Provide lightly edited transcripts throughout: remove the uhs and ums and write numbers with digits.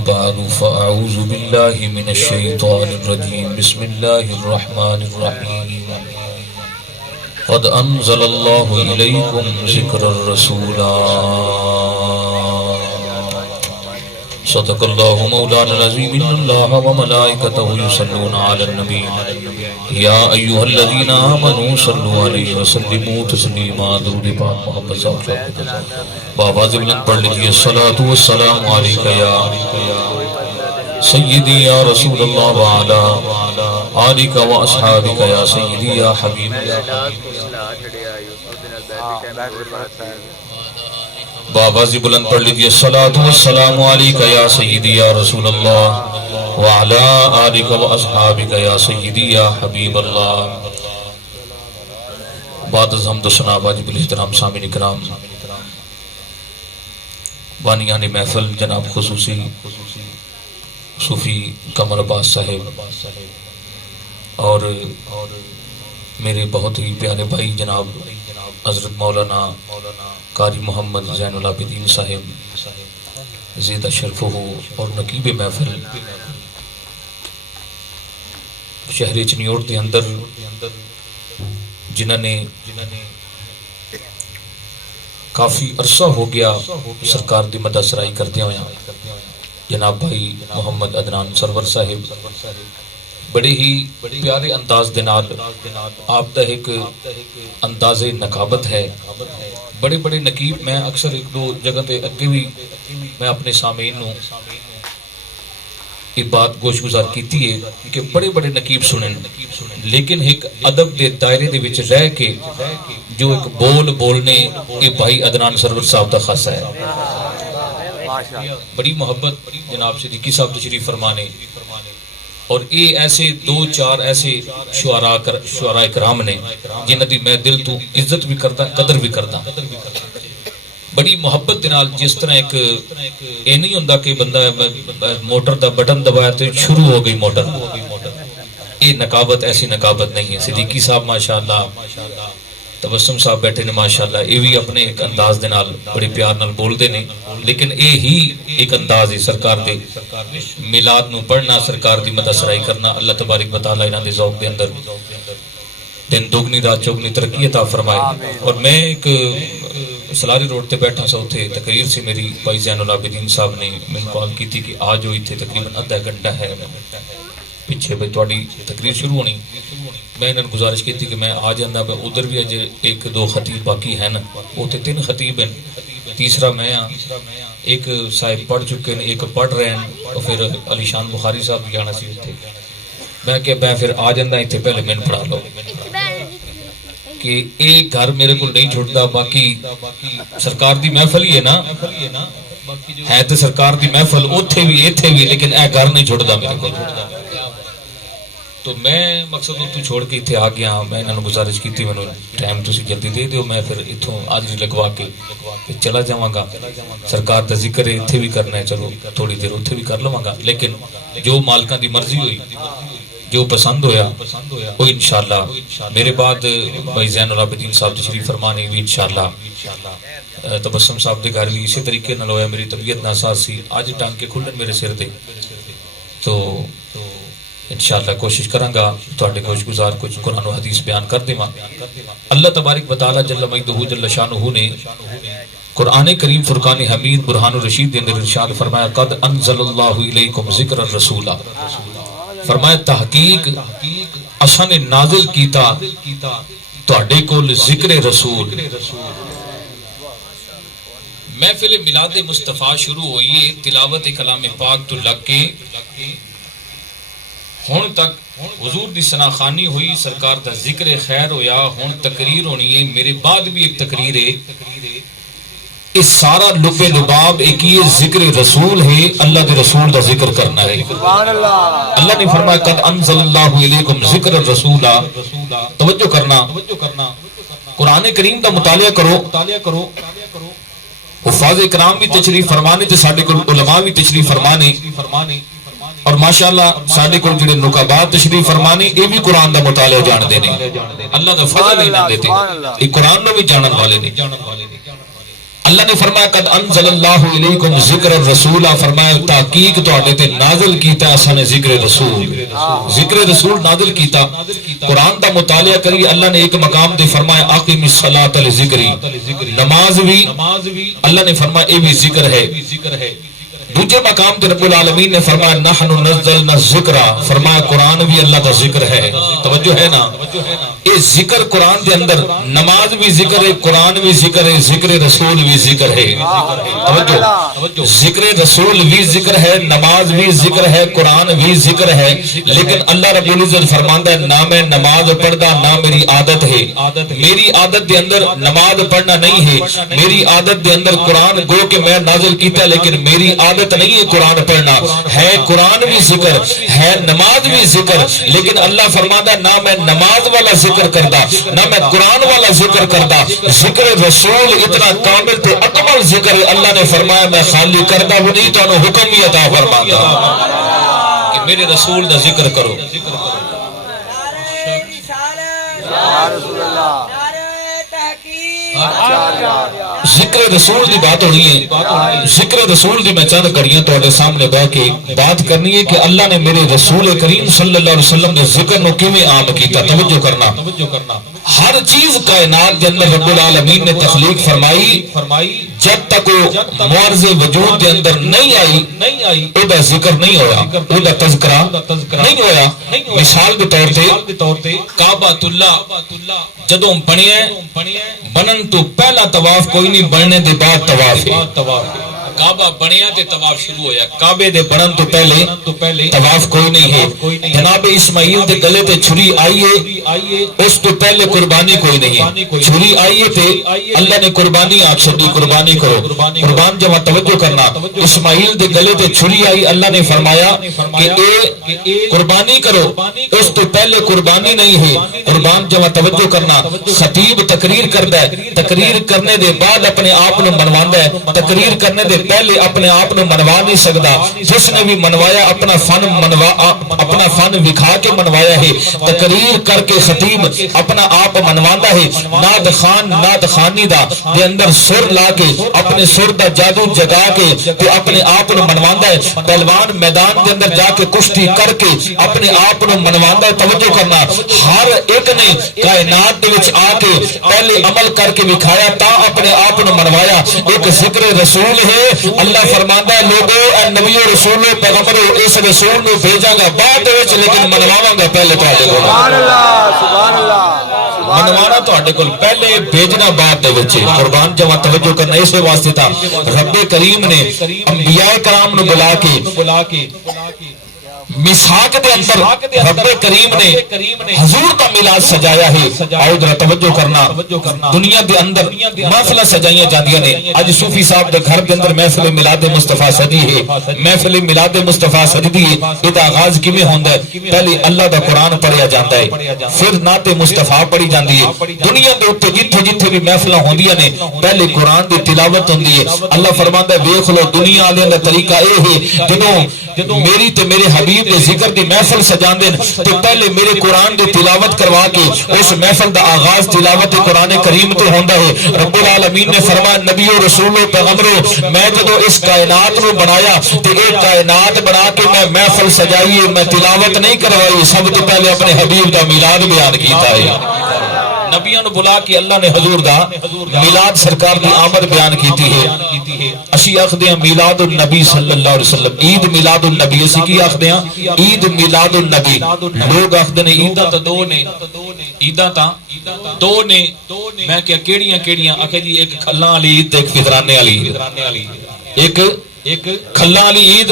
بعد فأعوذ بالله من الشيطان الرجيم بسم الله الرحمن الرحيم قد أنزل الله إليكم ذكر الرسول صدق الله مولانا العظيم إن الله وملائكته يصلون على النبي يا أيها الذين آمنوا صلوا عليه وسلموا تسليما درود پاک محمد صلی اللہ علیہ وسلم بآواز بلند پڑھ لیجیے الصلاة والسلام علیک یا سیدی یا رسول اللہ وعلا آلک و اصحابک یا سیدی یا حبیب بآواز بلند پڑھ لیجیے الصلاة والسلام علیک یا سیدی یا رسول اللہ وعلا آلک و اصحابک یا سیدی یا حبیب اللہ. بعد از حمد و ثنا واجب الاحترام سامعین کرام، بانیان محفل جناب خصوصی صوفی قمر عباس صاحب اور میرے بہت ہی پیارے بھائی جناب حضرت مولانا قاری محمد زین العابدین صاحب زیدہ شرفہ اور نقیب محفل شہر چنیوڑ کے اندر جنہوں نے کافی عرصہ ہو گیا سرکار دی مدد سرائی کرتے ہوئے جناب بھائی محمد عدنان سرور صاحب بڑے ہی پیارے انداز دنال آپ دا ایک انداز نقابت ہے، بڑے بڑے نقیب میں اکثر ایک دو جگہ تے اگے بھی میں اپنے سامعین نو یہ بات گوش گزار کیتی ہے کہ بڑے بڑے نقیب سنن لیکن ایک ادب دے دائرے دے وچ رہ کے جو ایک بول بولنے یہ بھائی عدنان سرور صاحب دا خاصہ ہے. بڑی محبت جناب صدیقی صاحب تشریف فرمانے اور یہ ایسے دو چار ایسے شعراء کرام نے جنہاں دی میں دل تو عزت بھی کرتا قدر بھی کرتا. بڑی محبت دنال جس طرح ایک یہ نہیں ہوندہ کہ بندہ موٹر دا بٹن دبایا تو شروع ہو گئی موٹر، یہ نقابت ایسی نقابت نہیں ہے. صدیقی صاحب ماشاءاللہ، تبسم صاحب بیٹھے نے ماشاءاللہ، یہ بھی اپنے ایک انداز دنال بڑے پیار نال بول دے نے لیکن یہ ہی ایک انداز ہے سرکار دے میلاد نو پڑھنا، سرکار دی مدد سرائی کرنا. اللہ تبارک و تعالی انہاں دے ذوق دے اندر دن دوگنی رات چوگنی ترقی عطا فرمائے. اور میں ایک سلاری روڈ تے بیٹھا سا اتھے تقریر سے میری بھائی زین العابدین صاحب نے میں کال کی تھی کہ آج ہوئی تھے تقریباً آدھا گھنٹہ ہے پیچھے بھائی تھوڑی تقریر شروع ہونی. میں انہوں نے گزارش کی تھی کہ میں آ جانا، ادھر بھی اجے ایک دو خطیب باقی ہیں نا، وہ تے 3 خطیب ہیں، تیسرا میں ہاں، ایک صاحب پڑھ چکے ہیں، ایک پڑھ رہے ہیں اور پھر علی شان بخاری صاحب بھی جانا سی اتنے. میں کہ میں پھر آ جانا اتنے پہلے میں پڑھا لو کہ ایک گھر میرے کو نہیں چھوٹتا. باقی سرکار دی محفل ہی ہے نا، ہے تو سرکار دی محفل اوتھے بھی ایتھے بھی، لیکن اے گھر نہیں چھوٹتا میرے کو. تو میں مقصد تو چھوڑ کے اتنے آ گیا. میں انہوں نے گزارش کی تھی میں ٹائم تسی جلدی دے دیو، میں پھر اتھوں حاضری لگوا کے چلا جاواں گا. سرکار دا ذکر ہے اتھے بھی کرنا ہے، چلو تھوڑی دیر اتھے بھی کر لواں گا، لیکن جو مالکاں دی مرضی ہوئی جو پسند ہویا وہ انشاءاللہ. میرے بعد بھائی زین العابدین صاحب تشریف فرمانے بھی انشاءاللہ. تبسم صاحب دے گھر بھی اسی طریقے نال ہویا. میری طبیعت ناساز سی، آج ٹانگ کے کھلن میرے سر دے، تو انشاءاللہ کوشش کراں گا تواڈے گوش گزار کچھ قرآن و حدیث بیان کر دیواں. اللہ تبارک و تعالی جل مجدہ جل شانہ نے قرآن کریم فرقان حمید برہان الرشید دے اندر ارشاد فرمایا قد انزل اللہ الیکم ذکر الرسول، فرمایا تحقیق اساں نے نازل کیتا تواڈے کول ذکر رسول. محفل میلاد مصطفیٰ شروع ہوئی تلاوت کلام پاک تو لگ کے ہون تک حضور دی ثنا خوانی ہوئی، سرکار دا ذکر خیر ہویا. ہون تقریر ہونی ہے، میرے بعد بھی ایک تقریر ہے. اس سارا لب لباب ایک یہ ذکر رسول ہے، اللہ دے رسول دا ذکر کرنا ہے. اللہ نے فرمایا قد انزل اللہ الیکم ذکر الرسول. توجہ کرنا، قرآن کریم دا مطالعہ کرو. حفاظ اکرام بھی تشریف فرمانے تے ساڈے کول علماء بھی تشریف فرمانے، اور ماشاءاللہ ساڈے کول جڑے نقابات تشریف فرمانے یہ بھی قرآن دا مطالعہ جان دے نے. اللہ دا فضل ہی نہ دیتے، یہ قرآن نو بھی جانن والے نے. اللہ نے فرمایا قد انزل اللہ علیکم ذکر الرسول، فرمایا تحقیق تواڈے تے نازل کیتا اساں نے ذکر رسول نازل کیتا۔ قرآن دا مطالعہ کری، اللہ نے ایک مقام تے فرمایا اقیم الصلاۃ لذکری، نماز بھی اللہ نے فرمایا اے بھی ذکر ہے۔ دوسرے مقام تے رب العالمین نے فرمایا نحن نزلنا الذکر، فرمایا قرآن بھی اللہ کا ذکر ہے۔ توجہ ہے نا، یہ ذکر قرآن دے اندر نماز بھی ذکر ہے، قرآن بھی ذکر ہے، ذکر رسول بھی ذکر ہے۔ توجہ، ذکر رسول بھی ذکر ہے، نماز بھی ذکر ہے، قرآن بھی ذکر ہے، لیکن اللہ رب العزت فرماندا ہے نہ میں نماز پڑھدا نہ میری عادت ہے، میری عادت دے اندر نماز پڑھنا نہیں ہے، میری عادت دے اندر قرآن گو کہ میں نازل کیتا لیکن میری عادت نہیں ہے قرآن پڑھنا، ہے قرآن بھی ذکر ہے، نماز بھی ذکر، لیکن اللہ فرماندا نہ میں نماز والا ذکر کردا نہ میں قرآن والا ذکر کردا، ذکر رسول اتنا کامل تے اکمل ذکر ہے۔ اللہ نے فرمایا میں خالی کردا وہ نہیں، تو حکم بھی عطا فرماتا کہ میرے رسول دا ذکر کرو۔ ذکر رسول دی بات ہونی ہے، ذکر رسول دی میں چند کڑیاں تواڈے سامنے بیٹھ کے بات کرنی ہے کہ اللہ نے میرے رسول کریم صلی اللہ علیہ وسلم نے ذکر نو کیویں عام کیتا۔ توجہ کرنا، ہر چیز کائنات کے اندر رب العالمین نے تخلیق فرمائی، جب تک وہ معرض وجود کے اندر نہیں آئی او دا ذکر نہیں ہویا، او دا تذکرہ نہیں ہویا۔ مثال کے طور تے کعبۃ اللہ جدوں بنن تو پہلا طواف کوئی نہیں، بننے دے بعد طواف ہے۔ کعبہ بنیا تے طواف شروع ہویا، کعبے دے بنن تو پہلے طواف کوئی نہیں ہے۔ جناب اسماعیل دے گلے تے چھری آئی ہے، اس تو پہلے قربانی کوئی نہیں، چھری آئی ہے تے اللہ نے قربانی آگ چھڑی، قربانی کرو، قربان جمع توجہ کرنا۔ اسماعیل دے گلے تے چھری آئی، اللہ نے فرمایا کہ اے قربانی کرو، اس تو پہلے قربانی نہیں ہے، قربان جمع توجہ کرنا۔ خطیب تقریر کردا ہے، تقریر کرنے دے بعد اپنے آپ نو منواندا ہے، تقریر کرنے دے پہلے اپنے آپ نو منوا نہیں سکدا، جس نے بھی منوایا اپنا فن وکھا کے منوایا ہے۔ تقریر کر کے خطیب اپنا آپ منواندا ہے، نعت خان نعت خانی دا دے اندر سر لا کے اپنے سر دا جادو جگا کے تے اپنے آپ نو منواندا ہے۔ پہلوان میدان دے اندر جا کے کشتی کر کے اپنے آپ نو منواندا ہے۔ توجہ کرنا، ہر ایک نے کائنات دے وچ آ کے پہلے عمل کر کے وکھایا تا اپنے آپ نو منوایا۔ ایک ذکر رسول ہے، اللہ فرماندا ہے لوگو اے نبی و رسولو پیغمبرو اس رسول نو بھیجاں گا بعد وچ لیکن منواواں گا پہلے تواڈے کول۔ سبحان اللہ سبحان اللہ، منوانا تواڈے کول پہلے، بھیجنا بعد دے وچ۔ قربان جمع توجہ کرنا، اس واسطے تھا رب کریم نے انبیاء کرام نو بلا کے میثاق دے اندر رب کریم نے حضور کا میلاد سجایا ہے۔ آؤ ذرا توجہ کرنا، دنیا دے اندر محفل سجائیاں جاندیاں نے، اج صوفی صاحب دے گھر دے اندر محفل میلاد مصطفیٰ سجی ہے، محفل میلاد مصطفیٰ سجدی ہے۔ یہ آغاز کیویں ہوندا ہے؟ پہلے اللہ دا قرآن پڑھیا جاندا ہے، پھر نعت مصطفیٰ پڑھی جاندی ہے۔ دنیا دے اوپر جتھے جتھے بھی محفلاں ہوندیاں نے پہلے قرآن دی تلاوت ہوندی ہے۔ اللہ فرماندا ہے ویکھ لو دنیا والے دا طریقہ اے ہے، جدوں میری تے میرے حبیب دے ذکر دی محفل سجاندے تو پہلے میرے قرآن دی تلاوت کروا کے اس محفل دا آغاز تلاوت قرآن کریم تو ہوندا ہے۔ رب العالمین نے فرمایا نبی و رسول و پیغمبرو میں جدوں اس کائنات نو بنایا تے اے کائنات بنا کے میں محفل سجائی، میں تلاوت نہیں کروائی، سب تو پہلے اپنے حبیب دا میلاد بیان کیتا ہے۔ نبیوں نو بلا کے اللہ نے حضور دا میلاد سرکار دی آمد بیان کیتی ہے۔ اسی آکھدے ہیں میلاد النبی صلی اللہ علیہ وسلم، عید میلاد النبی، اسی کی آکھدے ہیں عید میلاد النبی۔ لوگ آکھدے نے عیداں تا دو نے، عیداں تا دو نے، میں کیا کیڑیاں کیڑیاں؟ آکھے جی ایک کھلاں والی عید تے ایک فطرانے والی عید، ایک کھلاں والی عید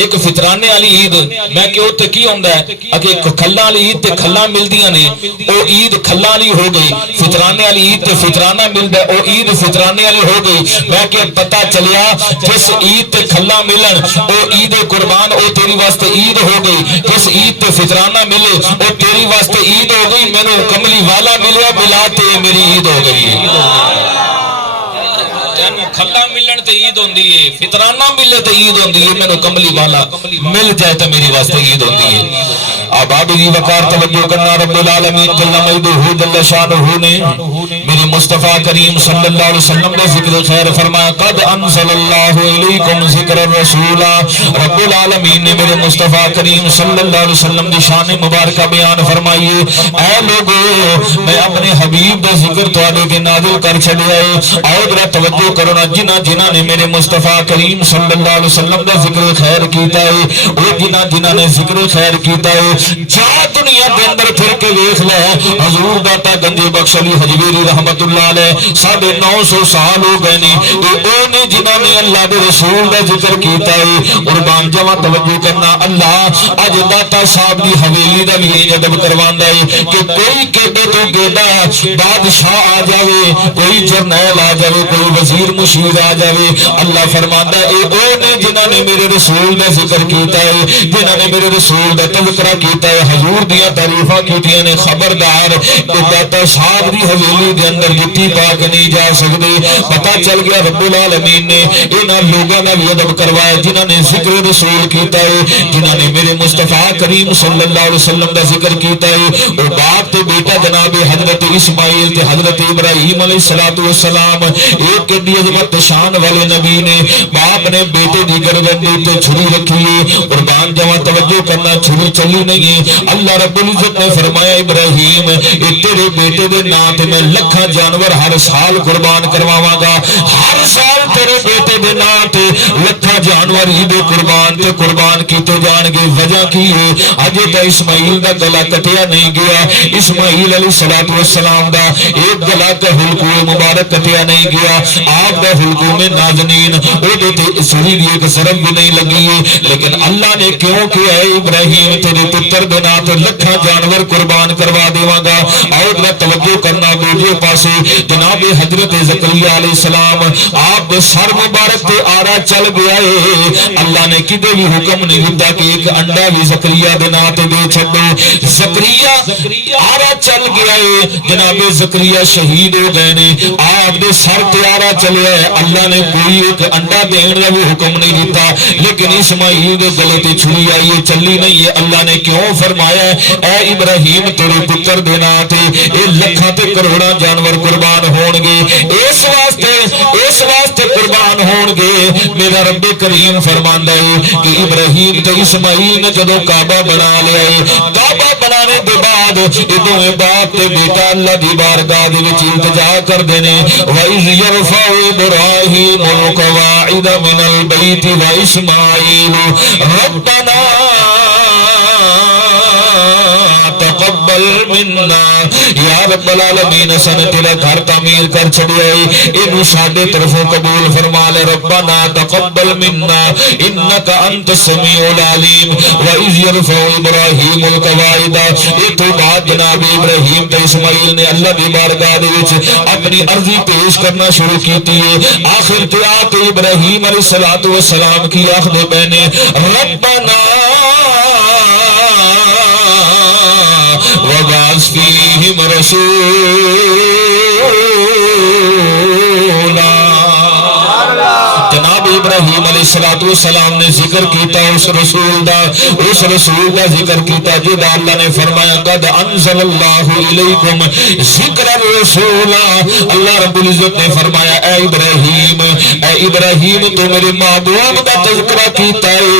ایک فطرانے والی عید۔ میں کہ اوتے کی ہوندا ہے؟ اگے کھلاں والی عید تے کھلاں ملدیاں نے، او عید کھلاں والی ہو گئی، فطرانے والی عید تے فطرانہ ملدا ہے، او عید فطرانے والی ہو گئی۔ میں کہ پتہ چلیا جس عید تے کھلاں ملن او عید قربان، او تیری واسطے عید ہو گئی۔ جس عید تے فطرانہ ملے او تیری واسطے عید ہو گئی۔ مینوں کملی والا ملیا، ملا تے میری عید ہو گئی۔ کھلا ملن تے عید ہوندی ہے، فطرانہ ملے تے عید ہوندی ہے، مینوں کملی والا مل جائے تے میری واسطے عید ہوندی ہے۔ آباد دی وقار توجہ کرنا، رب العالمین جل مجدہ جل شانہ نے میرے مصطفیٰ کریم صلی اللہ علیہ وسلم نے ذکر خیر فرمایا، قد انزل اللہ علیکم ذکر الرسول۔ رب العالمین نے میرے مصطفیٰ کریم صلی اللہ علیہ وسلم دی شان مبارکہ بیان فرمائی، اے لوگو میں اپنے حبیب دا ذکر تواڈے کے نازل کر چھڈیا ہے۔ آؤ ذرا توجہ کرنا، جنہاں نے میرے مصطفیٰ کریم صلی اللہ علیہ وسلم دا ذکر خیر کیتا ہے، وہ جنہاں نے ذکر خیر کیتا ہے، جا دنیا دے اندر پھر کے دیکھ لے، حضور داتا گنجی بخش علی حجویری رحمت اللہ علیہ 950 سال ہو گئے نے، او نے جنہاں نے اللہ دے رسول دا ذکر کیتا ہے۔ قربان جاواں توجہ کرنا، اللہ اج داتا صاحب دی حویلی دا بھی ادب کرواندا ہے کہ کوئی کیڈے تو کیڈا بادشاہ آ جاوے، کوئی جرنیل آ جاوے، کوئی وزیر مشیر آ جاوے، اللہ فرماندا ہے اے او نے جنہاں نے میرے رسول دا ذکر کیتا ہے، جنہاں نے میرے رسول دا تذکرہ کیتا ہے، حضور دیاں تعریفاں کیتیاں نے، خبردار کہ داتا صاحب دی حویلی دے اندر جتی پا کے نہیں جا سکدے۔ پتہ چل گیا رب العالمین نے انہاں لوگاں دا بھی ادب کروایا جنہاں نے ذکر رسول کیتا ہے، جنہاں نے میرے مصطفیٰ کریم صلی اللہ علیہ وسلم دا ذکر کیتا ہے۔ اور باپ تے بیٹا جناب حضرت اسماعیل تے حضرت ابراہیم علیہ السلام، ایک کیڈی عظمت شان والے نبی نے، باپ نے بیٹے دی گردن دے تے چھری رکھی ہے۔ قربان جاواں توجہ کرنا، چھری چلی نہیں ہے۔ اللہ رب العزت نے فرمایا ابراہیم اے تیرے بیٹے دے نام تے میں لکھاں جانور ہر سال قربان کرواواں گا، ہر سال تیرے بیٹے دے نام تے لکھاں جانور ہی دے قربان کیتے جان گے۔ وجہ کی ہے؟ اجے تے اسماعیل دا گلا کٹیا نہیں گیا، اسماعیل علیہ السلام دا ایک گلا تے حلقوم مبارک کٹیا نہیں گیا، آپ دا حلقوم نازنین او دے تے سری دی ایک ضرب بھی نہیں لگی ہے، لیکن اللہ نے کیوں کہ اے ابراہیم تیرے پتر دے نام تے لکھاں جانور قربان کروا دیواں گا۔ آؤ ذرا توجہ کرنا، دوجے پاسے جناب حضرت زکریا علیہ السلام آپ دے سر مبارک تے آرا چل گیا ہے، اللہ نے کدے بھی حکم نہیں دیتا کہ ایک انڈا بھی زکریا دے نام تے دے چھڈو، زکریا آرا چل گیا ہے، جناب زکریا شہید ہو گئے نے، آپ دے سر تے آرا چلیا ہے، اللہ نے کوئی ایک انڈا دین دا بھی حکم نہیں دیتا، لیکن اسماعیل دے گلے تے چھری آئی ہے، چلی نہیں ہے۔ اللہ نے کیوں فرمایا اے ابراہیم تیرے پتر دے نام تے اے لکھاں تے کروڑاں جانور قربان ہون گے، اس واسطے قربان ہون گے۔ میرا رب کریم فرماندا ہے کہ ابراہیم تے اسماعیل نے جدوں کعبہ بنا لیا ہے، کعبہ بنانے دے بعد یہ دوویں باپ تے بیٹا اللہ دی بارگاہ دے وچ التجا کردے نے، وَإِذْ يَرْفَعُ إِبْرَاهِيمُ الْقَوَاعِدَ مِنَ الْبَيْتِ وَإِسْمَاعِيلُ رَبَّنَا تقبل منا۔ یا رب العالمین سن تیرا گھر تعمیر کر چھڑیا ہے، اینو ساڈے طرفوں قبول فرما لے، ربنا تقبل منا انک انت السمیع العلیم۔ وَإِذْ يَرْفَعُ إِبْرَاهِيمُ الْقَوَاعِدَ، یہ تو بعد جناب ابراہیم تے اسماعیل نے اللہ دی بارگاہ دے وچ اپنی عرضی پیش کرنا شروع کیتی ہے۔ آخر تے آ کے ابراہیم علیہ السلام کی آخر بہنے ربنا وَبَعَثْ فِيهِمْ رَسُولًا۔ جناب ابراہیم علیہ السلام نے ذکر کیتا اس رسول دا ذکر کیتا جدا اللہ نے فرمایا قد انزل اللہ علیکم ذکر الرسول۔ اللہ رب العزت نے فرمایا اے ابراہیم تو میرے محبوب دا تذکرہ کیتا ہے،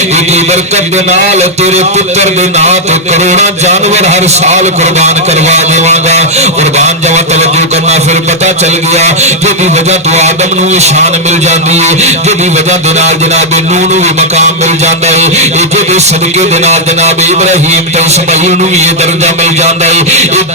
ایدی برکت دے نال تیرے پتر دے نام تے کروڑاں جانور ہر سال قربان کروا دیواں گا۔ قربان جاواں توجہ کرنا، پھر پتہ چل گیا جدی وجہ تو آدم نو شان مل جاندی ہے، جدی وجہ دے نال جناب نوح نو بھی مقام مل جاندا ہے، جدی صدقے دے نال جناب ابراہیم تے اسماعیل نو بھی یہ درجہ مل جاندا ہے،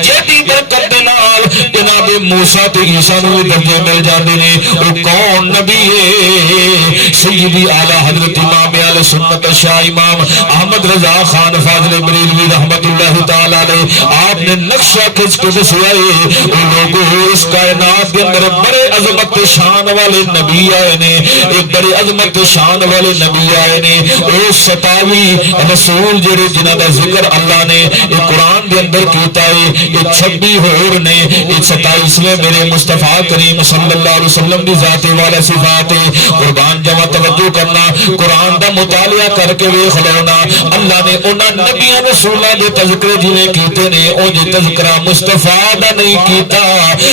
جدی برکت دے نال جناب موسیٰ تے عیسیٰ نو بھی درجے مل جاندے نے۔ او کون نبی ہے؟ سیدی اعلی حضرت امام علیہ سنت شاہ امام احمد رضا خان فاضل بریلوی رحمت اللہ تعالی علیہ آپ نے نقشہ کھچ کے دسیا ہے لوگوں اس کائنات کے اندر بڑے عظمت شان والے نبی آئے نے ایک بڑے عظمت شان والے نبی آئے نے او 27 رسول جڑے جنہاں دا ذکر اللہ نے ایک قرآن دے اندر کیتا ہے ایک 26 ہور نے ایک 27ویں میرے مصطفیٰ کریم صلی اللہ علیہ وسلم دی ذات والا صفات قربان جمع توجہ کرنا قرآن دا مطالعہ کر کے ویکھ لینا اللہ نے انہاں نبیاں رسولاں دے تذکرے جویں کیتے نے او جے تذکرہ مصطفیٰ دا نہیں کیتا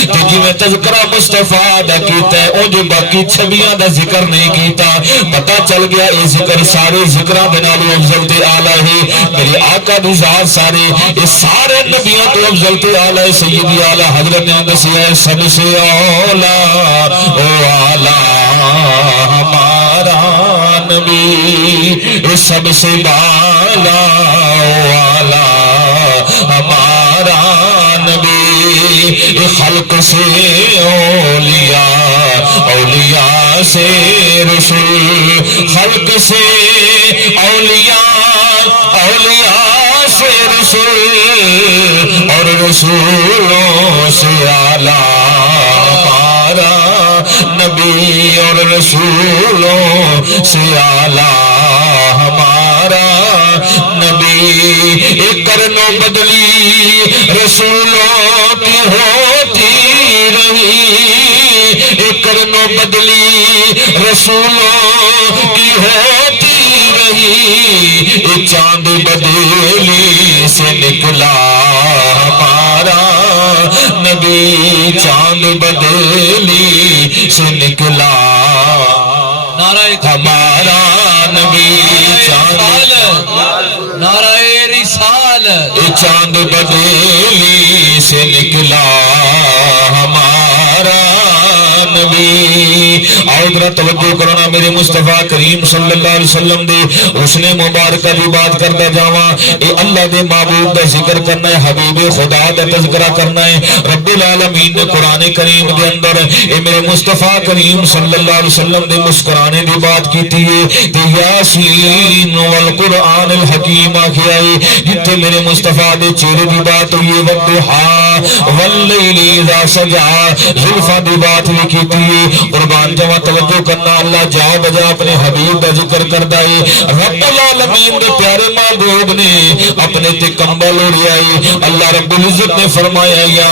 تے جویں تذکرہ مصطفیٰ دا کیتا ہے او جو باقی 26 دا ذکر نہیں کیتا پتہ چل گیا اے ذکر سارے ذکراں دے نال افضل تے اعلی ہے میرے آقا دی ذات سارے یہ سارے نبیوں تو افضل تے اعلی سیدی اعلی حضرت نے دسیا ہے سب سے اولا او اعلی ہمارا نبی سب سے بالا او اعلی ہمارا نبی خلق سے اولیاء اولیاء سے رسول خلق سے اولیاء اولیاء سے رسول اور رسولوں سے اعلیٰ ہمارا نبی اور رسولوں سے اعلیٰ ہمارا نبی ایک کرنوں بدلی رسولوں کی ہوتی رہی ایک کرنوں بدلی رسولوں کی ہوتی رہی ایک چاند بدلی سے نکلا ہمارا نبی چاند بدلی سے نکلا ہمارا نبی چاند نعرہ رسالت چاند بدلی سے نکلا ہمارا نبی آؤ ذرا توجہ کرنا میرے مصطفیٰ کریم صلی اللہ علیہ وسلم دے حسن مبارکہ دی بات کرتا جاواں اے اللہ دے معبود دا ذکر کرنا ہے حبیب خدا دا تذکرہ کرنا ہے رب العالمین نے قرآن کریم دے اندر اے میرے مصطفیٰ کریم صلی اللہ علیہ وسلم دے مسکرانے دی بات کیتی ہے تے یاسین والقرآن الحکیم آکھیا ہے جتھے میرے مصطفیٰ دے چہرے دی بات ہوئی ہے والضحیٰ واللیل اذا سجا زلفاں دی بات بھی کیتی ہے قربان جمع توجہ کرنا اللہ جاؤ بجا اپنے حبیب کا ذکر کرتا ہے رب العالمین کے پیارے محبوب نے اپنے تے کمبل اڑیا ہے اللہ رب العزت نے فرمایا یا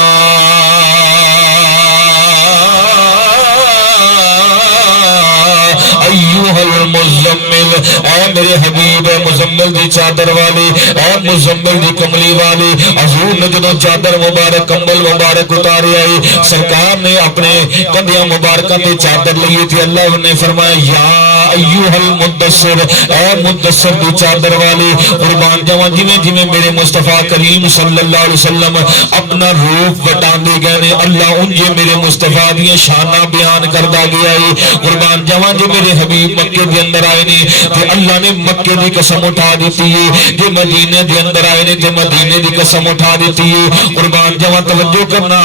ایوہ المزمل اے میرے حبیب مزمل دی چادر والے اے مزمل دی کملی والے حضور نے جدوں چادر مبارک کمبل مبارک اتارے آئے سرکار نے اپنے کندھیاں مبارکہ تے چادر لئی تھی اللہ نے فرمایا یا ایوہ المدثر اے مدثر دی چادر والے قربان جاواں جویں جویں میرے مصطفیٰ کریم صلی اللہ علیہ وسلم اپنا روپ وٹاندے گئے نے اللہ انجے میرے مصطفیٰ دی شاناں بیان کردا گیا ہے قربان جاواں جو میرے حبیب مکے دے اندر آئے نے تے اللہ نے مکے دی قسم اٹھا دیتی ہے جو مدینے دے اندر آئے نے تے مدینے دی قسم اٹھا دیتی ہے قربان جاواں توجہ کرنا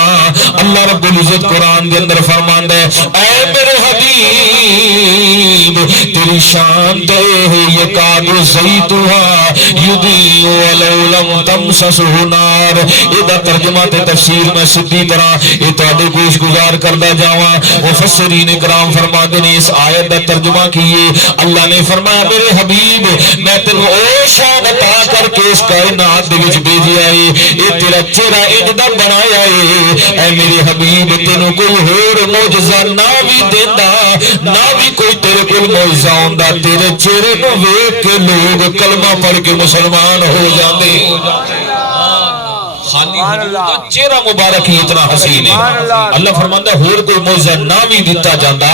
اللہ رب العزت قرآن دے اندر فرماندا ہے اے میرے حبیب تیری شان تے یکاد زیتها یضیء ولو لم تمسسه نار ادا ترجمہ تے تفسیر میں سیدھی طرح اے تواڈے گوش گزار کردا جاواں مفسرین کرام فرماتے ہیں اس آیت دا ترجمہ کیے اللہ نے فرمایا میرے حبیب میں تینوں او شان عطا کر کے اس کائنات دے وچ بھیجیا ہے اے تیرا چہرہ اجدا بنایا ہے اے میرے حبیب تینوں کوئی ہور معجزہ نہ بھی دیندا نہ بھی کوئی تیرے کول معجزہ ہوندا تیرے چہرے نو ویکھ کے لوگ کلمہ پڑھ کے مسلمان ہو جاندے خالی حضور کا چہرہ مبارک ہی اتنا حسین ہے اللہ فرماندا ہور کوئی معجزہ نہ بھی دتا جاندا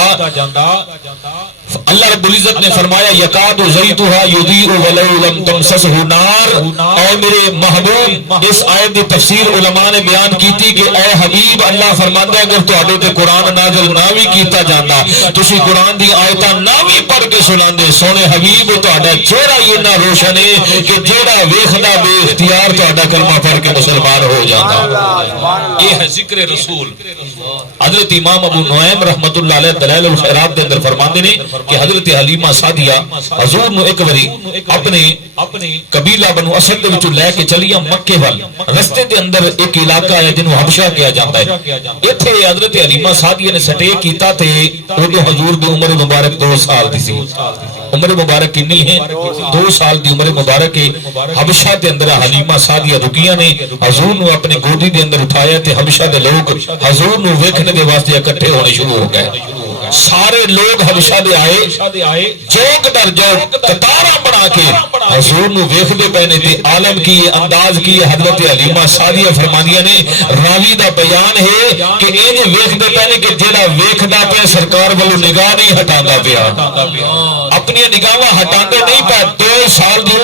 اللہ رب العزت نے فرمایا یکاد زیتها یضیء ولو لم تمسسه نار اے میرے محبوب اس آیت کی تفسیر علماء نے بیان کیتی کہ اے حبیب اللہ فرماندا ہے اگر تواڈے تے قرآن نازل نہ بھی کیتا جاندا تسی قرآن دی آیتاں نہ بھی پڑھ کے سناندے سونے حبیب تواڈا چہرہ ہی اتنا روشن ہے کہ جیڑا ویکھدا بے اختیار تواڈا کلمہ پڑھ کے مسلمان ہو جاندا یہ ہے ذکر رسول حضرت امام ابو نعیم رحمت اللہ علیہ دلائل الخیرات دے اندر فرماندے نے کہ حضرت حلیمہ سعدیہ حضور نو ایک واری اپنے قبیلہ بنو اسد دے وچوں لے کے چلیاں مکے ول. رستے دے اندر ایک علاقہ ہے جنوں حبشہ کہا جاتا ہے. ایتھے حضرت حلیمہ سعدیہ نے سٹے کیتا تے اودوں حضور دی عمر مبارک 2 سال دی سی. عمر مبارک کتنی ہے؟ 2 سال دی عمر مبارک ہے. حبشہ دے اندر حلیمہ سعدیہ رکیاں نے حضور نو اپنے گودی دے اندر اٹھایا تے حبشہ دے لوگ حضور نو ویکھنے دے واسطے اکٹھے ہونے شروع ہو گئے. سارے لوگ حبشہ دے آئے جوگ در جوگ قطاراں بنا کے حضور نو ویکھدے پے نے تے عالم کی انداز کی حضرت حلیمہ سعدیہ فرمانیاں نے راوی دا بیان ہے کہ انج ویکھدے پے نے کہ جیڑا ویکھدا پے سرکار والو نگاہ نہیں ہٹاندا پیا, اپنی نگاہاں ہٹاندے نہیں پے. 2 سال دی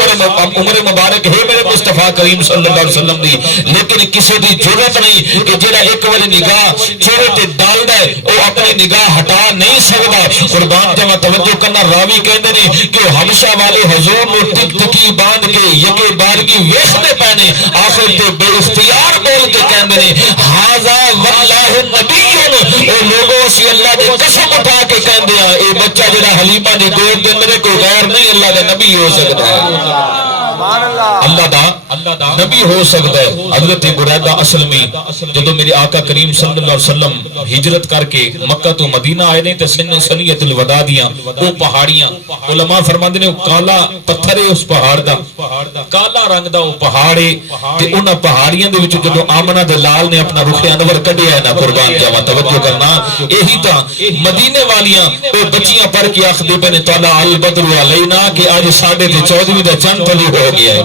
عمر مبارک ہے میرے مصطفیٰ کریم صلی اللہ علیہ وسلم دی, لیکن کسی دی ضرورت نہیں کہ جیڑا ایک واری نگاہ چہرے تے ڈالدا ہے او اپنی نگاہ ہٹا نہیں سکدا. قربان جاواں توجہ کرنا, راوی کہندے نے کہ حبشہ والے حضور نو ٹک ٹکی باندھ کے یکے بارگی ویکھدے پے نے. آخر تے بے اختیار بول کے کہندے نے ھذا واللہ نبی, او لوگوں اسی اللہ دی قسم اٹھا کے کہندے ہیں اے بچہ جڑا حلیمہ دی گود دے اندر کوئی غیر نہیں اللہ دا نبی ہو سکدا ہے, اللہ دا نبی ہو سکتا ہے. حضرت بریدہ اسلمی جدو میرے آقا کریم صلی اللہ علیہ وسلم ہجرت کر کے مکہ تو مدینہ آئے نے تے سنیت الوداع دیاں وہ پہاڑیاں علماء فرماندے نے کالا پتھر ہے اس پہاڑ دا, کالا رنگ دا وہ پہاڑ ہے تے انہاں پہاڑیاں دے وچ جدو آمنہ دے لال نے اپنا رخ انور کڈیا ہے نا, قربان جاواں توجہ کرنا, یہی تا مدینے والیاں او بچیاں پڑھ کے آکھدے پے نے طلع البدر علینا کہ اج ساڈے تے 14ویں دا چند طلوع ہو گیا ہے.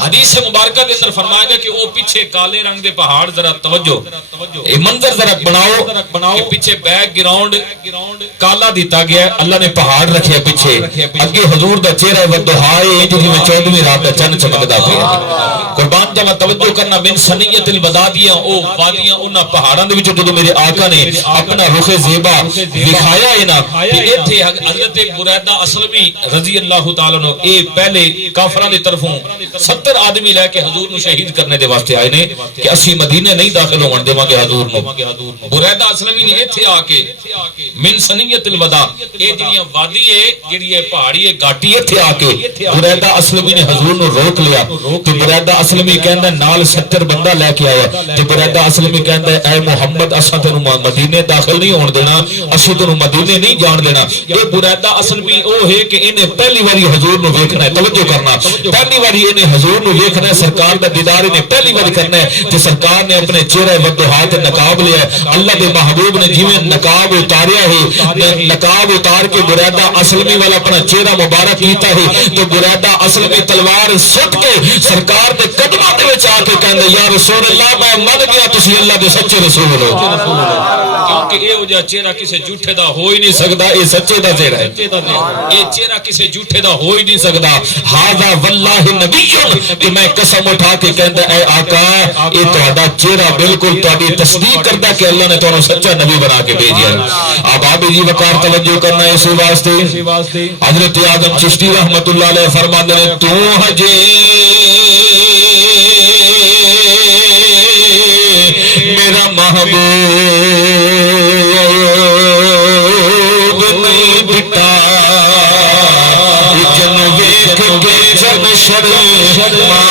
حدیث مبارکہ کے اندر فرمایا گیا کہ وہ پیچھے کالے رنگ دے پہاڑ, ذرا توجہ یہ منظر ذرا بناؤ, پیچھے بیک گراؤنڈ کالا دیتا گیا ہے, اللہ نے پہاڑ رکھے پیچھے, اگے حضور دا چہرہ وضحاء ہے جی میں 14ویں رات دا چند چمکدا پیا. قربان جاواں توجہ کرنا, من سنیت الوداع دیاں او وادیاں انہاں پہاڑاں دے وچ جدوں میرے آقا نے اپنا رخ زیبا دکھایا ہے نا کہ ایتھے حضرت بریدہ اسلمی رضی اللہ تعالی عنہ اے پہلے کافراں دی طرفوں 70 آدمی لے کے حضور نو شہید کرنے دے واسطے آئے نے کہ اسی مدینے نہیں داخل ہون دیواں گے حضور نو. بریدہ اسلمی نے ایتھے آ کے من سنیت الوداع اے جڑیاں وادی ہے جڑی ہے پہاڑی ہے گھاٹی ایتھے آ کے بریدہ اسلمی نے حضور نو روک لیا. تے بریدہ اسلمی کہندا نال 70 بندہ لے کے آیا تے بریدہ اسلمی کہندا اے محمد اساں تینوں مدینے داخل نہیں ہون دینا, اساں تینوں مدینے نہیں جان دینا. اے بریدہ اسلمی او ہے کہ انہیں پہلی واری حضور نو ویکھنا ہے, توجہ کرنا, پہلی واری انہیں حضور نو ویکھنا ہے, سرکار دا دیدار نے پہلی بار کرنا ہے کہ سرکار نے اپنے چہرے وضحاء تے نقاب لیا ہے. اللہ دے محبوب نے جویں نقاب اتاریا ہے, نقاب اتار کے بریدہ اسلمی والا اپنا چہرہ مبارک کیتا ہے تو بریدہ اسلمی تلوار سٹ کے سرکار دے قدماں دے وچ آ کے کہندا یا رسول اللہ میں من گیا تسی اللہ دے سچے رسول ہو, کیونکہ اے جا چہرہ کسے جھوٹے دا ہو ہی نہیں سکدا, اے سچے دا چہرہ ہے, اے چہرہ کسے جھوٹے دا ہو ہی نہیں سکدا. ھذا واللہ نبی, کہ میں قسم اٹھا کے کہندا اے آقا اے تہاڈا چہرہ بالکل تہاڈی تصدیق کردا کہ اللہ نے تانوں سچا نبی بنا کے بھیجیا ہے. اب آپ جی وقار توجہ کرنا ہے اس واسطے حضرت اعظم چشتی رحمت اللہ علیہ فرماندے نے تو ہجے میرا محبوب نہیں بٹا جن ویکھ کے جن شرما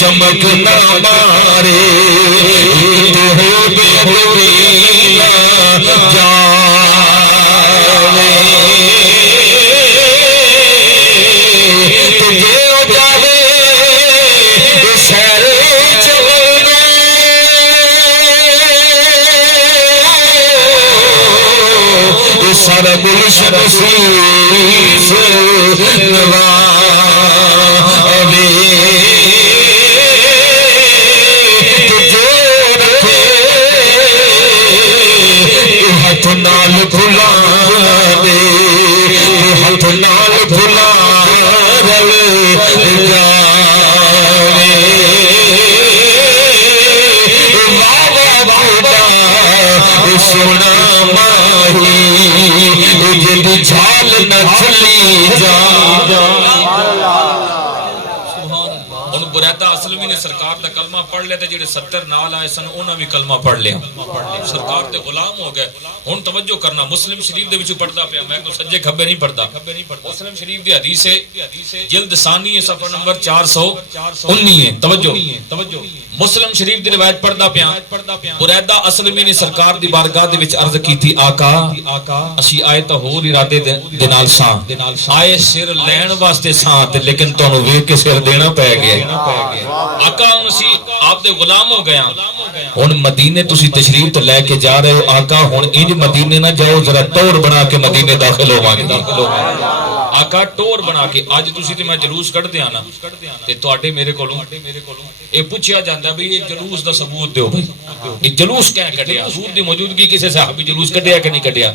چمک نہ مارے تو ہو بے جانے تجھے اجالے سیر چلنا سر گلشن سے نوازے نال بھلا دے ہاتھ نال بھلا رل جاوے واہ بابا سونا ماہی جدی جھال نہ چلی جا ہن بریدہ اسلمی نے سرکار دا کلمہ پڑھ لیا تے جڑے 70 نال آئے سن انہاں بھی کلمہ پڑھ لیا سرکار دے غلام ہو گئے ہن توجہ کرنا مسلم شریف دے وچ پڑھدا پیا میں تو سجے کھبے نہیں پڑھدا مسلم شریف دی حدیث ہے جلد ثانی صفحہ نمبر 419 ہے توجہ مسلم شریف دی روایت پڑھدا پیا بریدہ اسلمی نے سرکار دی بارگاہ دے وچ عرض کیتی آقا اسی آئے تا ہور ارادے دے نال ساں آئے سر لین واسطے ساں تے لیکن تانوں ویکھ کے سر دینا پے گیا آقا ہن اسی آپ دے غلام ہو گیا ہن مدینے تسی تشریف تو لے کے جا رہے ہو آقا ہن انج مدینے نہ جاؤ ذرا ٹور بنا کے مدینے داخل ہوواں گے آقا ٹور بنا کے اج تسی تے میں جلوس کڈ دیاں نا تے تواڈے میرے کولوں اے پوچھیا جاندا بھی یہ جلوس دا ثبوت دیو بھائی یہ جلوس کیا کڈیا حضور دی موجودگی کسے صحابی جلوس کڈیا کہ نہیں کڈیا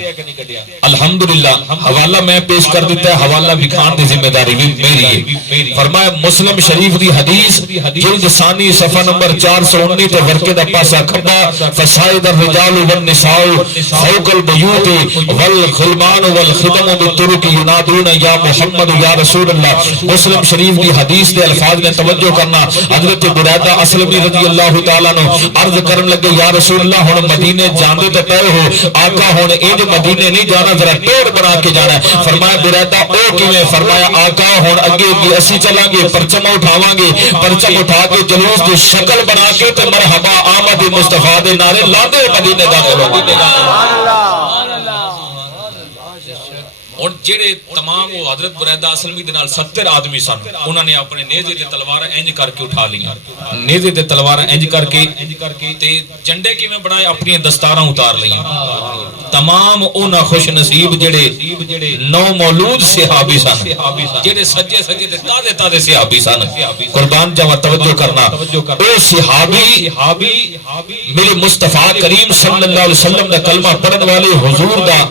الحمدللہ حوالہ میں پیش کر دیتا ہے حوالہ بکھان دی ذمہ داری بھی میری ہے فرمایا مسلم شریف دی حدیث جلد ثانی صفحہ نمبر 419 تے ورقے دا پاسا کھبا فسائد الرجال والنساء فوق البیوت والغلمان والخدم بالطرق ینادون یا محمد یا رسول اللہ مسلم شریف دی حدیث دے الفاظ میں توجہ کرنا حضرت بریدہ اسلمی رضی اللہ تعالیٰ عنہ عرض کرن لگے یا رسول اللہ ہن مدینے جاندے تے پے ہو آقا ہن انج مدینے نہیں جانا ذرا ٹور بنا کے جانا ہے فرمایا بریدہ او کیویں فرمایا آقا ہن اگے بھی اسی چلاں گے پرچم اٹھاواں گے پرچم اٹھا کے جلوس دی شکل بنا کے تے مرحبا آمد مصطفی دے نعرے لاندے مدینے داخل ہو گئے سبحان اللہ اور جڑے تمام وہ حضرت بریدہ اسلمی دے نال 70 آدمی سن انہوں نے اپنے نیزے تے تلوار انج کر کے اٹھا لیا نیزے تے تلوار انج کر کے تے جھنڈے کیویں بنائے اپنی دستاراں اتار لئیں تمام انہاں خوش نصیب جڑے نو مولود صحابی سن جڑے سجے سجے تے تازے تازے صحابی سن قربان جاواں توجہ کرنا او صحابی میرے مصطفی کریم صلی اللہ علیہ وسلم دا کلمہ پڑھن والے حضور دا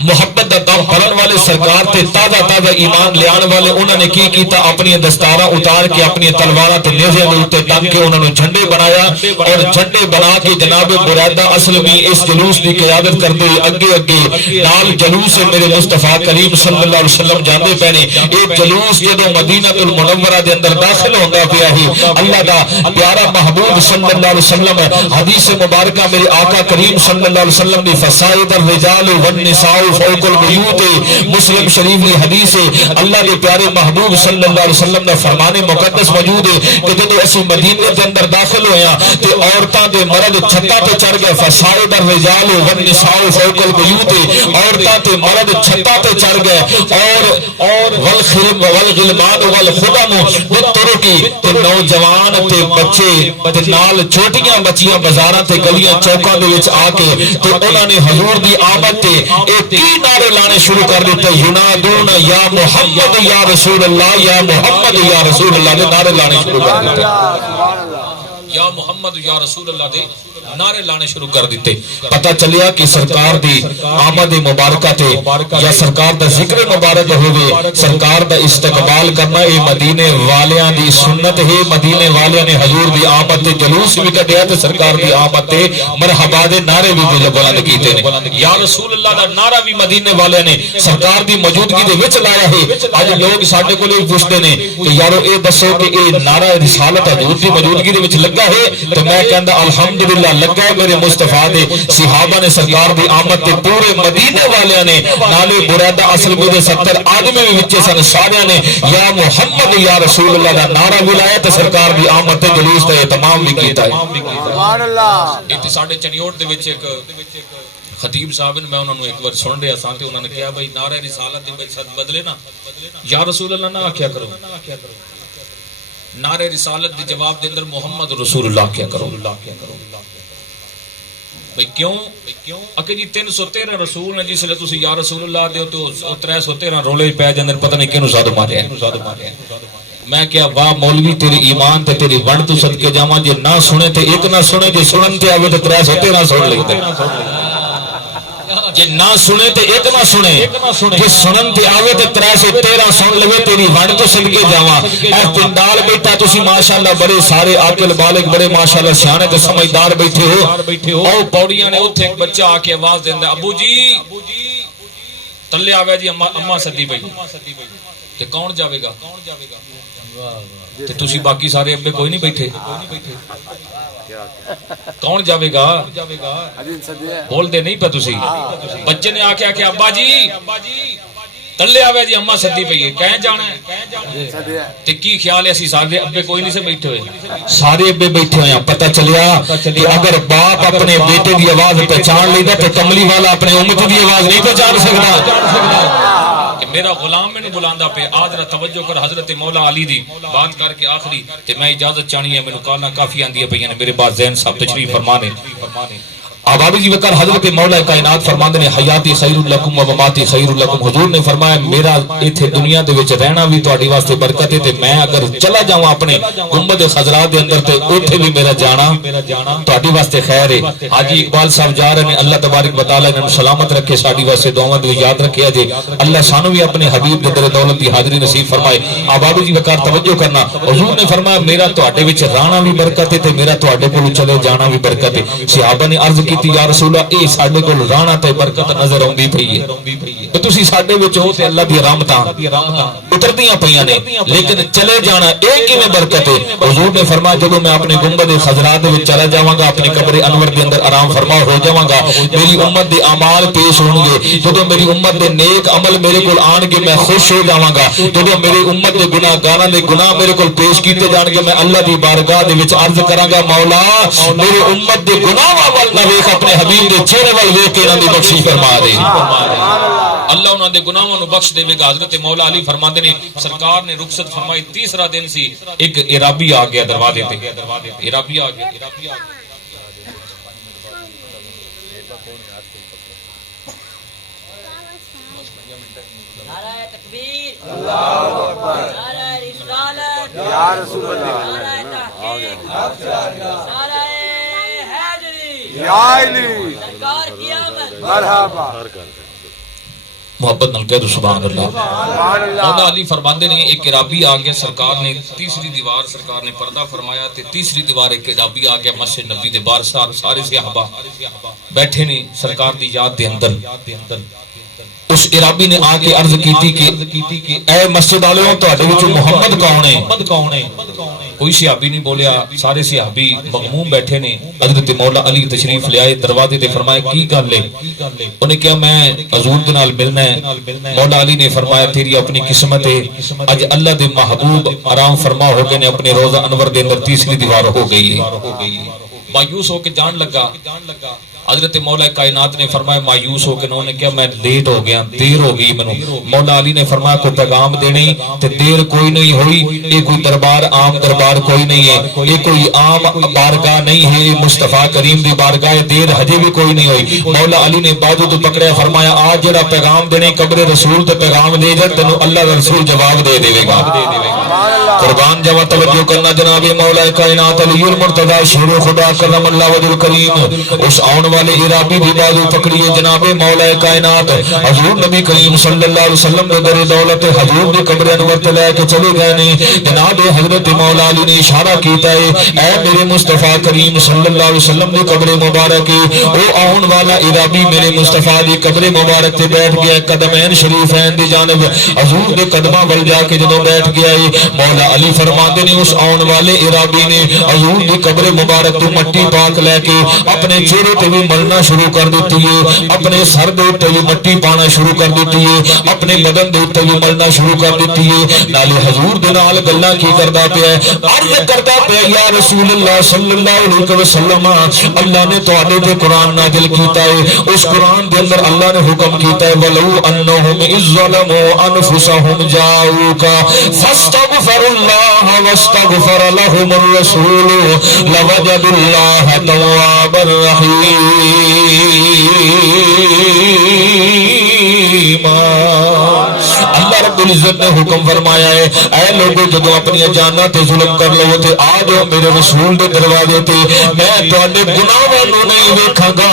محبت دا دم پڑھن والے سرکار تے تازہ تازہ ایمان لیان والے انہوں نے کی کیتا اپنی دستاراں اتار کے اپنی تلواراں تے نیزے دے اوتے تن کے انہوں نے جھنڈے بنایا اور جھنڈے بنا کے جناب بریدہ اسلمی اس جلوس دی قیادت کرتے اگے نال جلوس میرے مصطفی کریم صلی اللہ علیہ وسلم جاندے پہنے ایک جلوس جدوں مدینہ المنورہ دے اندر داخل ہوندا پیا ہے اللہ دا پیارا محبوب صلی اللہ علیہ وسلم حدیث مبارکہ میرے آقا کریم صلی اللہ علیہ وسلم دی فسائد الرجال والنساء فوق البیوت مسلم شریف کی حدیث ہے اللہ کے پیارے محبوب صلی اللہ علیہ وسلم نے فرمان مقدس موجود ہے کہ جب اسی مدینے کے اندر داخل ہویا تو عورتاں دے مرد چھتاں تے چڑھ گئے فسائد الرجال والنساء فوق البیوت عورتاں تے مرد چھتاں تے چڑھ گئے اور والغلمان والخدم بالطرق تے نوجوان تے بچے تے نال چھوٹیاں بچیاں بازاراں تے گلیاں چوکاں دے وچ آ کے تے انہاں نے حضور دی آمد تے ایک نعرے لانے شروع کر دیتے ینادون یا محمد یا رسول اللہ یا محمد یا رسول اللہ دے نعرے لانے شروع کر دیتے یا محمد یا رسول اللہ دے نعرے لانے شروع کر دیتے پتہ چلیا کہ سرکار دی آمد مبارکہ تے یا سرکار دا ذکر مبارک ہوئے سرکار دا استقبال کرنا اے مدینے والیاں دی سنت ہے مدینے والیاں نے حضور دی آمد تے جلوس بھی کٹیا تے سرکار دی آمد تے مرحبا دے نعرے بھی بلند کیتے نے یا رسول اللہ دا نعرہ بھی مدینے والیاں نے سرکار دی موجودگی دے وچ لایا ہے اج لوگ ساڈے کول پوچھتے نے کہ یارو اے دسو کہ اے نعرہ رسالت حضور دی موجودگی دے وچ لگا ہے تو میں کہندا الحمدللہ لگا ہے میرے مصطفیٰ دے صحابہ نے سرکار دی آمد تے پورے مدینے والیاں نے نالے بریدہ اسلمی دے 70 آدمی بھی وچے سن سارے نے یا محمد یا رسول اللہ دا نعرہ بلایا تے سرکار دی آمد تے جلوس تے تمام بھی کیتا ہے سبحان اللہ ایتھے ساڈے چنیوٹ دے وچ ایک خطیب صاحب نے میں انہوں نے ایک بار سن رہا سا تے انہوں نے کہا بھائی نعرہ رسالت دے مقصد بدلے نا یا رسول اللہ نہ آکھیا کرو نعرہ رسالت دی جواب دے اندر محمد رسول اللہ کیا کرو بھئی کیوں اکے جی 313 رسول نے جس لئے تسی یا رسول اللہ دیو تو 313 رولے پہ جاندر پتہ نہیں کینو زیادہ مارے ہیں میں کیا واہ مولوی تیری ایمان تے تیری ون تو صدقے جاواں جے نہ سنے تے ایک نہ سنے جے سنن تے آوے تے 313 سن لگتے جے نہ سنے تے ایک نہ سنے جے سنن تے آوے تے 313 سن لوے تیری ون تو صدقے جاواں اے پنڈال بیٹھا تسی ماشاءاللہ بڑے سارے عاقل بالغ بڑے ماشاءاللہ سیانے تے سمجھدار بیٹھے ہو او پوڑیاں نے اوتھے ایک بچہ آ کے آواز دیندا ابو جی تلے آوے جی اماں سدی بھائی تے کون جاوے گا؟ تے تسی باقی سارے ابے کوئی نہیں بیٹھے، کون جاوے گا؟ بول دے نہیں پہ تسی۔ بچے نے آکے آکے ابا جی تلے آوے جی اماں سدی پئی ہے، کہیں جانا ہے؟ تے کی خیال ہے اسی سارے ابے کوئی نہیں سے بیٹھے ہوئے، سارے ابے بیٹھے ہوئے ہیں۔ پتہ چلیا کہ اگر باپ اپنے بیٹے دی آواز پہچان لیدا تو کملی والا اپنے امت دی آواز نہیں پہچان سکدا کہ میرا غلام میں نے بلاندا پہ۔ آج را توجہ کر حضرت مولا علی دی بات کر کے آخری تے میں اجازت چاہنی ہے، مینوں کالا کافی آندی ہے پئیاں نے، میرے بعد زین صاحب تشریف فرمانے۔ آبادی جی وکر حضرت مولا کائنات فرماندے نے حیاتی خیر لکم و مماتی خیر لکم، حضور نے فرمایا میرا ایتھے دنیا دے وچ رہنا بھی تہاڈی واسطے برکت ہے، تے میں اگر چلا جاواں اپنے گنبد خضراء دے اندر تے اوتھے بھی میرا جانا تہاڈی واسطے خیر ہے۔ حاجی اقبال صاحب جا رہے ہیں، اللہ تبارک و تعالی انہاں نوں سلامت رکھے، ساڈی واسطے دعاواں دے یاد رکھے جے، اللہ سانو بھی اپنے حبیب دے در دولت دی حاضری نصیب فرمائے۔ آبادی جی وکر توجہ کرنا، حضور نے فرمایا میرا تہاڈے وچ رہنا بھی برکت ہے تے میرا تہاڈے کول چلے جانا بھی برکت ہے۔ صحابہ نے عرض کیتی یا رسول اللہ اے ساڈے کول رانا تے برکت نظر اوندی پئی ہے، تے تسی ساڈے وچ ہو تے اللہ دی رحمتاں اتردیاں پیاں نے، لیکن چلے جانا اے کیویں برکت ہے؟ حضور نے فرمایا جدوں میں اپنے گنبد خضراء دے وچ چلا جاواں گا، اپنی قبر انور دے اندر آرام فرما ہو جاواں گا، میری امت دے اعمال پیش ہون گے، جدوں میری امت دے نیک عمل میرے کول آن گے میں خوش ہو جاواں گا، جدوں میری امت دے گناہگاراں دے گناہ میرے کول پیش کیتے جان گے میں اللہ دی بارگاہ دے وچ عرض کراں گا مولا میری امت دے گناہاں ول نہ ویکھ، اپنے حبیب دے چہرے ول ویکھ کے انہاں دی بخشش فرما دے۔ اللہ انہاں دے گناہاں نو بخش دے گا۔ حضرت مولا علی فرماندے نے سرکار نے رخصت فرمائی، تیسرا دن سی، ایک عرابی آ گیا دروازے تے، عرابی آ گیا، نعرہ تکبیر، اللہ اکبر، نعرہ رسالت، یا رسول اللہ، نعرہ تحقیق، نعرہ حیدری، یا علی، سرکار کی آمد، مرحبا، محبت نال کہہ دو سبحان اللہ۔ مولا علی فرماندے نے ایک عرابی آ گیا، سرکار نے تیسری دیوار سرکار نے پردہ فرمایا تے تیسری دیوار ایک عرابی آ گیا، مسجد نبی دے باہر سارے صحابہ بیٹھے نے سرکار دی یاد دے اندر۔ اس عرابی نے آ کے عرض کیتی کہ اے مسجد والوں تہاڈے وچ محمد کون ہے؟ کوئی صحابی نہیں بولیا، سارے صحابی مغموم بیٹھے نے۔ حضرت مولا علی تشریف لے آئے، دروازے تے فرمایا کی گل ہے؟ انہیں کہا میں حضور دے نال ملنا ہے۔ مولا علی نے فرمایا تیری اپنی قسمت ہے، اج اللہ دے محبوب آرام فرما ہو گئے نے، اپنے روضہ انور دے اندر تیسری دیوار ہو گئی ہے۔ مایوس ہو کے جان لگا، حضرت مولا کائنات نے فرمایا مایوس ہو کے انہوں نے کہا میں لیٹ ہو گیا، دیر ہو گئی منو۔ مولا علی نے فرمایا کوئی پیغام دینی تے دیر کوئی نہیں ہوئی، یہ کوئی دربار عام دربار کوئی نہیں ہے، یہ کوئی عام بارگاہ نہیں ہے، مصطفیٰ کریم دی بارگاہ، دیر ہجے بھی کوئی نہیں ہوئی۔ مولا علی نے بازو تو پکڑیا، فرمایا آج جڑا پیغام دینے قبر رسول تے پیغام دے جا تینوں اللہ دا رسول جواب دے دے گا۔ قربان جاوا توجہ کرنا جناب مولا کائنات علی المرتضی شیر خدا کرم اللہ وجہ کریم، اس آن والے عرابی بھی بازو پکڑیے جناب مولا کائنات حضور نبی کریم صلی اللہ علیہ وسلم نے در دولت حضور نے قبر انور تے لے کے چلے گئے نے۔ جناب حضرت مولا علی نے اشارہ کیتا ہے اے میرے مصطفیٰ کریم صلی اللہ علیہ وسلم نے قبر مبارک او آن والا عرابی میرے مصطفیٰ دی قبر مبارک تے بیٹھ گیا، قدمین شریفین دی جانب حضور دے قدماں ول جا کے جدوں بیٹھ گیا ہے، مولا علی فرماندے نے اس آن والے عرابی نے حضور دی قبر مبارک تو مٹی پاک لے کے اپنے چہرے تے بھی ملنا شروع کر دیتی ہے، اپنے سر دے اوپر بھی مٹی پانا شروع کر دیتی ہے، اپنے بدن دے اوپر بھی ملنا شروع کر دیتی ہے۔ نالے حضور دے نال گلاں کی کردا پیا ہے، عرض کردا پیا یا رسول اللہ صلی اللہ علیہ وسلم اللہ نے تواڈے تے قرآن نازل کیتا ہے، اس قرآن دے اندر اللہ نے حکم کیتا ہے ولو انہم اذ ظلموا انفسهم جاؤک فاستغفروا اللہ واستغفر لهم الرسول لوجدوا اللہ توابا رحیما۔ اللہ رب العزت نے حکم فرمایا ہے اے لوگو جدو اپنی جاناں تے ظلم کر لو تے آ جاؤ میرے رسول دے دروازے تے، میں تواڈے گناہاں نوں نہیں ویکھاں گا،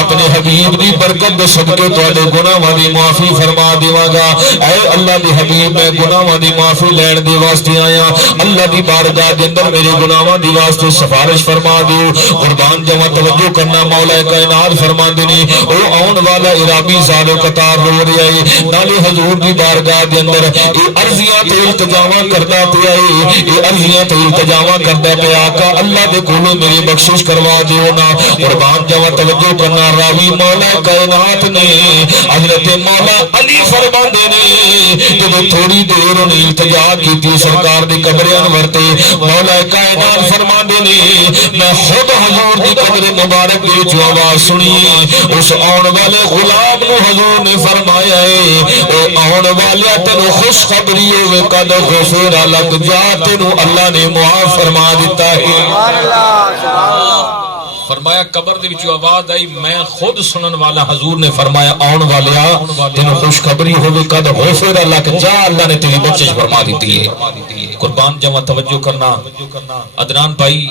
اپنے حبیب دی برکت دے صدقے تواڈے گناہاں دی معافی فرما دیواں گا۔ اے اللہ دے حبیب میں گناہاں دی معافی لین دے واسطے آیا، اللہ دی بارگاہ دے اندر میرے گناہاں دی واسطے سفارش فرما دیو۔ قربان جاواں توجہ کرنا مولا کائنات فرماندے نے او آن والا عرابی زادو قطار رو رہا ہے، نالے حضور دی بارگاہ دے اندر یہ عرضیاں تے التجاواں کردا پیا ہے، یہ عرضیاں تے التجاواں کردا پیا آقا اللہ دے کولوں میری بخشش کروا دیو نا۔ قربان جاواں توجہ کرنا، راوی مولا کائنات نے حضرت مولا علی فرماندے نے جدوں تھوڑی دیر انہیں التجا کیتی سرکار دی قبر انور تے، مولا کائنات فرماندے نے میں خود حضور دی قبر مبارک دے وچ آواز سنی، اس آن والے غلام نو حضور نے فرمایا ہے او آن والے تینو خوشخبری ہوے قد غفر لک، جا تینو اللہ نے معاف فرما دیتا ہے۔ سبحان اللہ سبحان اللہ۔ فرمایا قبر دے وچ آواز آئی، میں خود سنن والا حضور نے فرمایا آن والیا تینو خوشخبری ہوے قد غفر لک، جا اللہ نے تیری بخشش فرما دیتی ہے۔ قربان جاواں توجہ کرنا عدنان بھائی،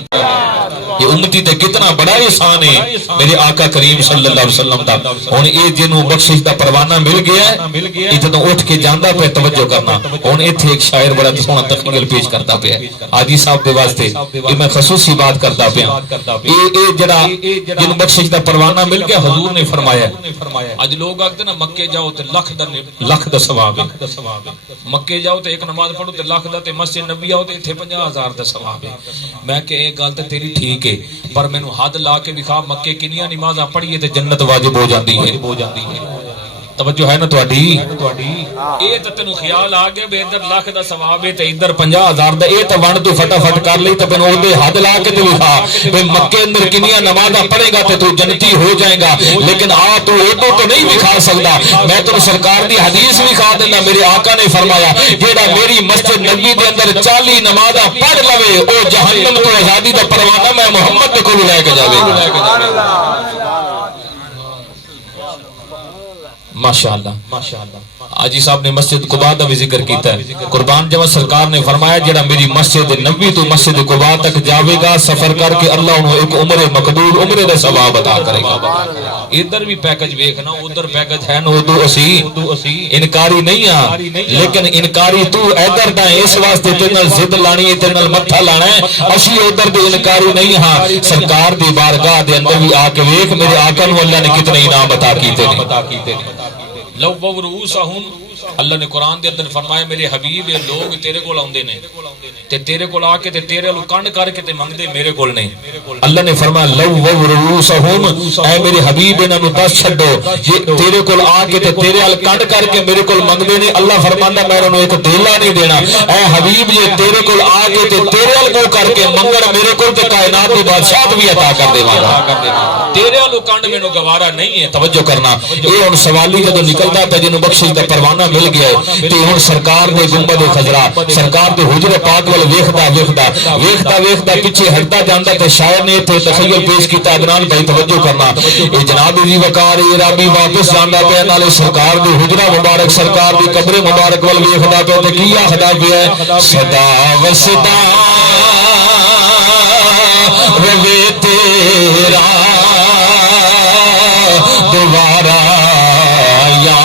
یہ امتی تے کتنا بڑا احسان ہے میرے آقا کریم صلی اللہ علیہ وسلم دا۔ ہن اے جنوں بخشش دا پروانہ مل گیا ہے، یہ جدوں اٹھ کے جاندا پہ توجہ کرنا۔ ہن ایتھے ایک شاعر بڑا سونا تخیل پیش کرتا پیا حاجی صاحب دے واسطے، یہ میں خصوصی بات کرتا پیا۔ اے جڑا جنوں بخشش دا پروانہ مل گیا حضور نے فرمایا، اج لوگ آکھدے نا مکے جاؤ تے لکھ دا ثواب ہے، مکے جاؤ تے ایک نماز پڑھو تے لکھ دا، تے مسجد نبی آؤ تے ایتھے 50,000 دا ثواب ہے۔ میں کہ ایک گل تے تیری ٹھیک ہے، پر مینوں حد لا کے دکھا مکے کنیاں نمازاں پڑھیے تے جنت واجب ہو جاندی ہے۔ توجہ ہے نا تہاڈی؟ اے تے تینوں خیال آ گیا بے ادھر لکھ دا ثواب ہے تے ادھر 50,000 دا، اے تے ون تو فٹافٹ کر لئی تے پھر اودے حد لا کے تے دکھا بے مکے اندر کنیاں نمازاں پڑھے گا تے تو جنتی ہو جائے گا، لیکن آ تو اودوں تو نہیں دکھا سکدا۔ میں تو سرکار دی حدیث دکھا دینا، میرے آقا نے فرمایا جیڑا میری مسجد نبی دے اندر 40 نمازاں پڑھ لوے او جہنم تو آزادی دا پروانہ میں محمد دے کول لے کے جاوے۔ ماشاءاللہ ماشاءاللہ۔ حاجی صاحب نے مسجد قباء دا بھی ذکر کیتا ہے، قربان جاواں سرکار نے فرمایا جڑا میری مسجد نبی تو مسجد قباء تک جاوے گا سفر کر کے اللہ انہوں ایک عمر مقبول عمرے دا ثواب عطا کرے گا۔ ادھر بھی پیکج ویکھنا، ادھر پیکج ہے نا اودو اسی انکاری نہیں ہاں، لیکن انکاری تو ادھر دا اس واسطے تے نال ضد لانی ہے تے نال متھا لانا ہے، اسی ادھر دے انکاری نہیں ہاں۔ سرکار دی بارگاہ دے اندر بھی آ کے ویکھ میرے آقا نو اللہ نے کتنے انعام عطا کیتے نے۔ لو رؤوسہم، اللہ نے قرآن دے اندر فرمایا میرے حبیب یہ لوگ تیرے کول آندے نے تے تیرے کول آ کے تے تیرے لو کنڈ کر کے تے منگدے میرے کول نہیں۔ اللہ نے فرمایا لو رؤوسہم، اے میرے حبیب انہاں نوں دس چھڈو جے تیرے کول آ کے تے تیرے ال کنڈ کر کے میرے کول منگدے نے، اللہ فرماندا میں انہاں نوں ایک دھیلا نہیں دینا۔ اے حبیب جے تیرے کول آ کے تے تیرے ال کو کر کے منگن میرے کول تے کائنات دی بادشاہت بھی عطا کر دیواں گا، تیرے ال کنڈ مینوں گوارا نہیں ہے۔ توجہ کرنا، اے ہن سوالی جدوں نکلدا پے جنوں بخشش دا پروانہ مل گیا ہے تے ہن سرکار دے گنبد خضرا سرکار دے حجرے پاک ول ویکھدا پیچھے ہٹدا جاندا تے شاعر نے تے تخیل پیش کیتا۔ عدنان بھائی توجہ کرنا، اے جناب دی وقار رابی واپس جاندا پیا نالے سرکار دے حجرہ مبارک سرکار دی قبر مبارک ول ویکھدا پیا تے کی آخدا پیا ہے صدا وصدا روے تیرا دوبارہ یا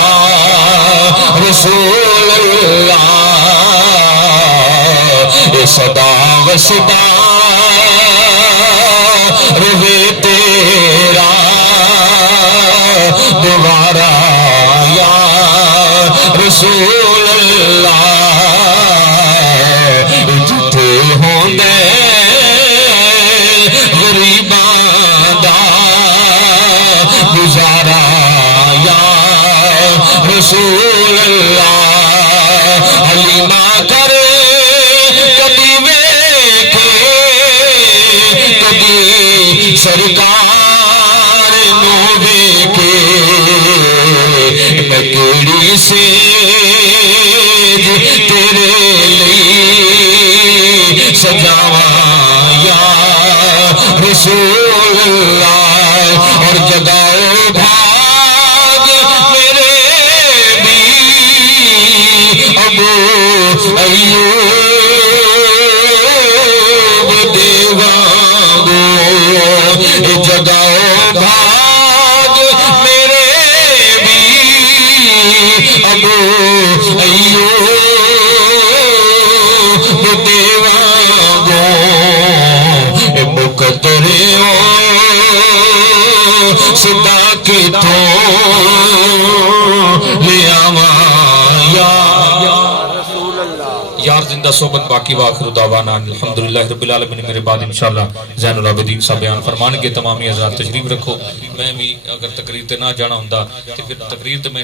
رسول اللہ، اے صدا وصدا روے تیرا دوبارہ یا رسول اللہ، جتھے ہوندے غریباں دا گزارا یا رسول اللہ، حلیمہ کرے کبھی ویکھے کبھی سرکار نو ویکھے، میں کیڑی سیج تیرے لئی سجاواں یا رسول اللہ، اور جگاؤ بھاگ میرے بھی ابو ایوب دیوانگو، جگاؤ بھاگ میرے بھی ابو ایوب دیوانگو، مقتریوں صدا کی تو لے آواں یا بار زندہ صحبت باقی واخر دعوانا الحمدللہ رب العالمین. میرے بعد انشاءاللہ زین العابدین صاحب بیان فرمان کے تمامی حضرات تشریف رکھو. میں بھی اگر تقریر تے نہ جانا ہوندا تے پھر تقریر تے میں